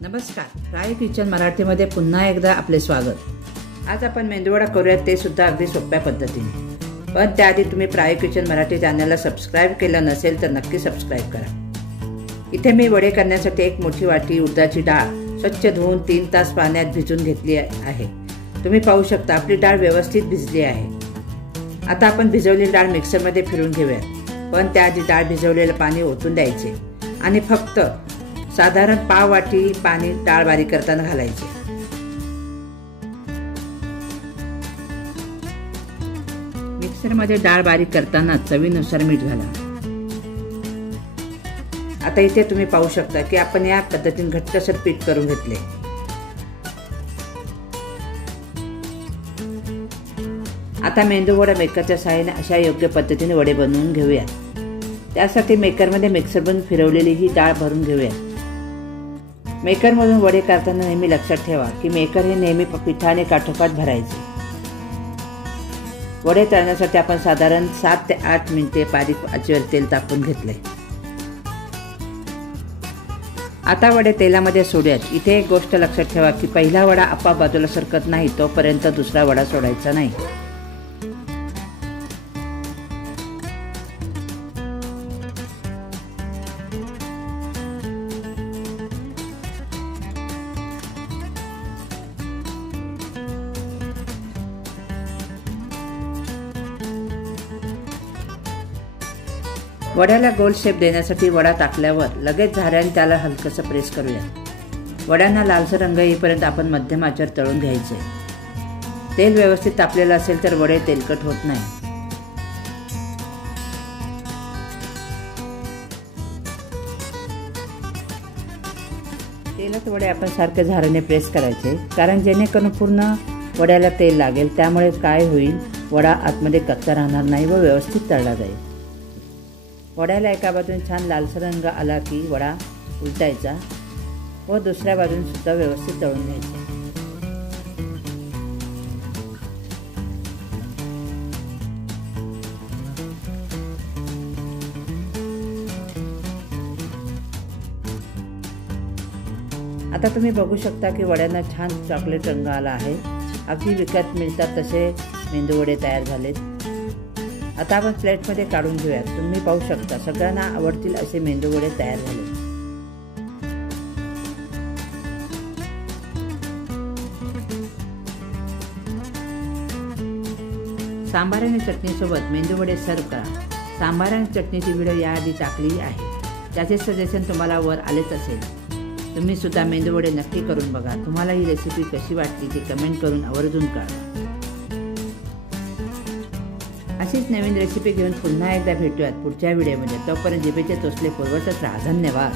नमस्कार, fry kitchen मराठीमध्ये पुन्हा एकदा आपले स्वागत। आज आपण मेंदूवडा करूयात, ते सुद्धा अगदी सोप्या पद्धतीने। पण त्याआधी तुम्ही फ्राय किचन मराठी चॅनलला सबस्क्राइब केलं नसेल तर नक्की सबस्क्राइब करा। इथे मी वडे करण्यासाठी एक मोठी वाटी उडदाची डाळ स्वच्छ धुवून 3 तास पाण्यात भिजवून घेतली आहे। तुम्ही पाहू शकता आपली डाळ व्यवस्थित भिजली आहे। आता आपण भिजवलेली डाळ मिक्सरमध्ये फिरवून घेऊयात, पण त्याआधी डाळ भिजवलेलं पाणी ओतून द्यायचे आणि फक्त साधारण पाव वाटी पाणी डाळ बारीक करताना घालायचे। मिक्सरमध्ये डाळ बारीक करताना चवीनुसार मीठ घाला। आता इथे तुम्ही पाहू शकता की आपण या पद्धतीने घट्टसर पीठ करून घेतले। आता मेंदू वडा मेकरच्या सहाय्याने अशा योग्य पद्धतीने वडे बनवून घेऊया। त्यासाठी मेकरमध्ये मिक्सरमधून फिरवलेली ही डाळ भरून घेऊया। मेकरमधून वडे करताना नेहमी लक्षात ठेवा की मेकर हे नेहमी पिठाने काठोकाठ भरायचे। वडे तळण्यासाठी आपण साधारण 7 ते 8 मिनिटे बारीक आचेवर तेल तापवून घेतले। आता वडे तेलामध्ये सोडूयात। इथे एक गोष्ट लक्षात ठेवा की पहिला वडा आपोआप बाजूला सरकत नाही तोपर्यंत दुसरा वडा सोडायचा नाही। वड्याला गोल शेप देण्यासाठी वडा टाकल्यावर लगेच झाऱ्याने त्याला हलकसं प्रेस करूया। वड्यांना लालसर रंग येईपर्यंत आपण मध्यम आचेवर तळून घ्यायचे। तेल व्यवस्थित तापलेलं असेल तर वडे तेलकट होत नाही। तेलात वडे आपण सारखे झाऱ्याने प्रेस करायचे, कारण जेणेकरून पूर्ण वड्याला तेल लागेल। त्यामुळे काय होईल, वडा आतमध्ये कच्चा राहणार नाही व व्यवस्थित तळला जाईल। वड्याला एका बाजूने छान लालसर रंग आला की वडा उलटायचा व दुसऱ्या बाजूने सुद्धा व्यवस्थित तळून घ्यायचे। आता तुम्ही बघू शकता की वड्यांना छान चॉकलेट रंग आला आहे। अगदी विकत मिळतात तसे मेंदू वडे तयार झालेत। आता आपण प्लेटमध्ये काढून घेऊयात। तुम्ही पाहू शकता सगळ्यांना आवडतील असे मेंदू वडे तयार झाले। सांबार आणि चटणीसोबत मेंदू वडे सर्व करा। सांबार आणि चटणीची व्हिडिओ याआधी टाकली आहे, त्याचे सजेशन तुम्हाला वर आलेच असेल। तुम्ही सुद्धा मेंदू वडे नक्की करून बघा। तुम्हाला ही रेसिपी कशी वाटली ते कमेंट करून आवर्जून कळवा। अशीच नवीन रेसिपी घेऊन पुन्हा एकदा भेटूयात पुढच्या व्हिडिओमध्ये। तोपर्यंत जिभेचे तोसले पुरवतच राहा। धन्यवाद।